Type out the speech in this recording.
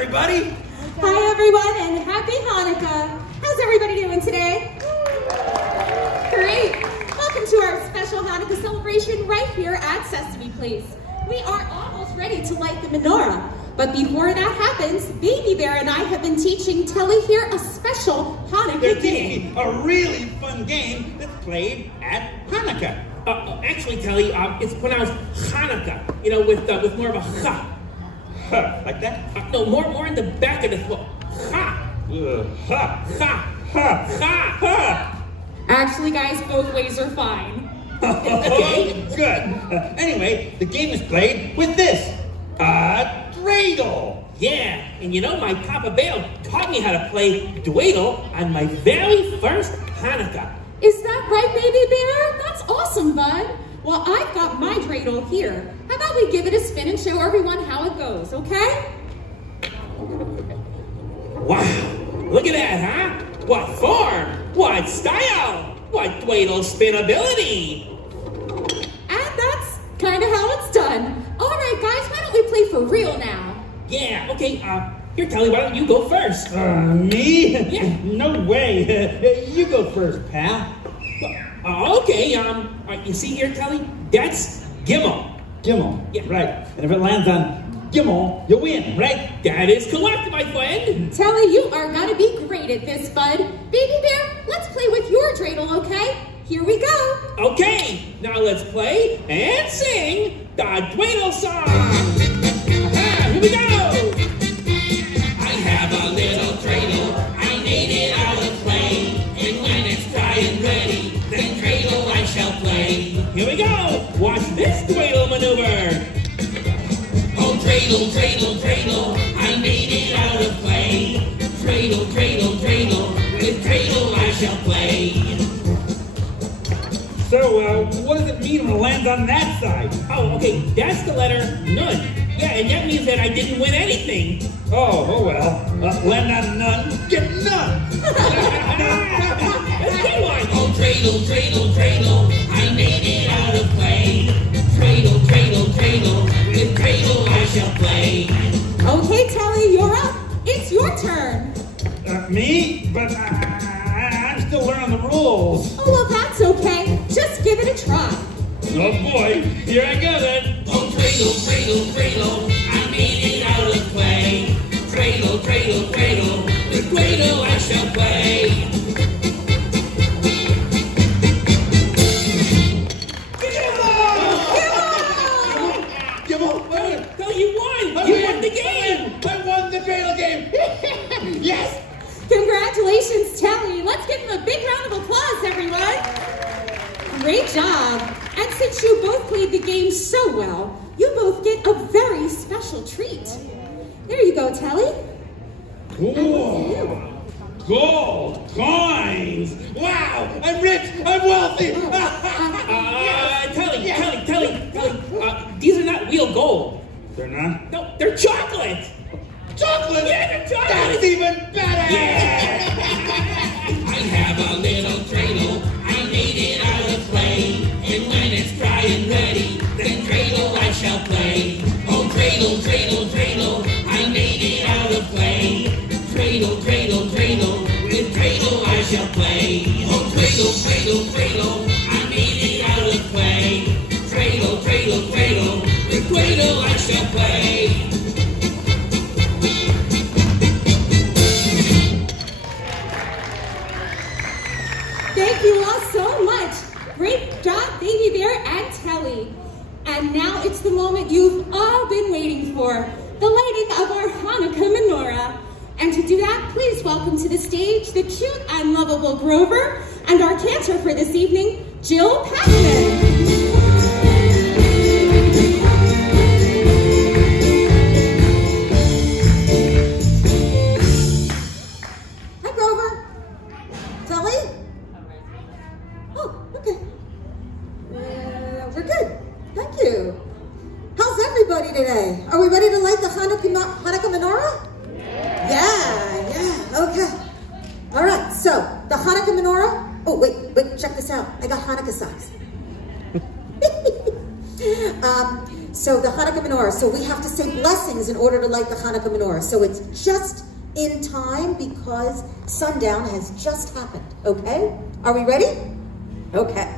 everybody. Hi, everyone, and happy Hanukkah. How's everybody doing today? Great. Welcome to our special Hanukkah celebration right here at Sesame Place. We are almost ready to light the menorah. But before that happens, Baby Bear and I have been teaching Telly here a special Hanukkah game. A really fun game that's played at Hanukkah. Actually, Telly, it's pronounced Hanukkah. You know, with more of a ha. Huh, like that? No, more in the back of the throat. Ha. Ha. Ha. Ha. Ha. Ha. Actually, guys, both ways are fine. Okay, good. Anyway, the game is played with this. A dreidel. Yeah, and you know, my Papa Bear taught me how to play dreidel on my very first Hanukkah. Is that right, Baby Bear? That's awesome, bud. Well, I've got my dreidel here. How about we give it a spin and show everyone how it goes, okay? Wow, look at that, huh? What form? What style? What dreidel spinability? And that's kind of how it's done. All right, guys, why don't we play for real now? Yeah, okay, here, Telly, why don't you go first? Me? Yeah. No way. You go first, pal. Okay, you see here, Telly? That's Gimel. Gimel. Yeah. Right. And if it lands on Gimel, you win, right? That is correct, my friend. Telly, you are gonna be great at this, bud. Baby Bear, let's play with your dreidel, okay? Here we go. Okay, now let's play and sing the dreidel song. Here we go. I have a little dreidel. I made it out of clay. And when it's dry and ready, then dreidel I shall play. Here we go. Watch this dreidel maneuver. Oh, dreidel, dreidel, dreidel. I made it out of clay. Dreidel, dreidel, dreidel. With dreidel I shall play. So, what does it mean when it lands on that side? Oh, okay, that's the letter none. Yeah, and that means that I didn't win anything. Oh well. Land on none, get none. Let's get one. Oh, dreidel, dreidel, dreidel. I made it out of clay. Dreidel, dreidel, dreidel. With dreidel I shall play. Okay, Telly, you're up. It's your turn. Me? But I'm still learning the rules. Oh, well, that's okay. Just give it a try. Oh boy, here I go then. Oh, dreidel, dreidel, dreidel. I made it out of clay. Dreidel, dreidel, dreidel. With dreidel I shall play. Gimel! No, you won! You won the game! I won the dreidel game! Yes! Congratulations, Telly. Let's give him a big round of applause, everyone. Great job. And since you both played the game so well, you both get a very special treat. There you go, Telly. Cool. Gold coins! Wow! I'm rich! I'm wealthy! Telly, these are not real gold. They're not? No, they're chocolate. Chocolate! Yeah, they're chocolate. That's even better! Yeah. I have a little dreidel. I made it out of clay. And when it's dry and ready, then dreidel I shall play. Oh, dreidel, dreidel, dreidel. I made it out of clay. Dreidel, dreidel, dreidel. With dreidel I shall play. Oh, dreidel, dreidel, dreidel. I made it out of clay. Dreidel, dreidel, dreidel. With dreidel I shall play. Thank you all so much. Great job, Baby Bear and Telly. And now it's the moment you've all been waiting for, the lighting of our Hanukkah menorah. And to do that, please welcome to the stage the cute and lovable Grover and our cantor for this evening, Jill Packman. Today. Are we ready to light the Hanukkah menorah? Yeah, okay. All right, so the Hanukkah menorah. Oh, wait, check this out. I got Hanukkah socks. So the Hanukkah menorah, so we have to say blessings in order to light the Hanukkah menorah. So it's just in time because sundown has just happened, okay? Are we ready? Okay.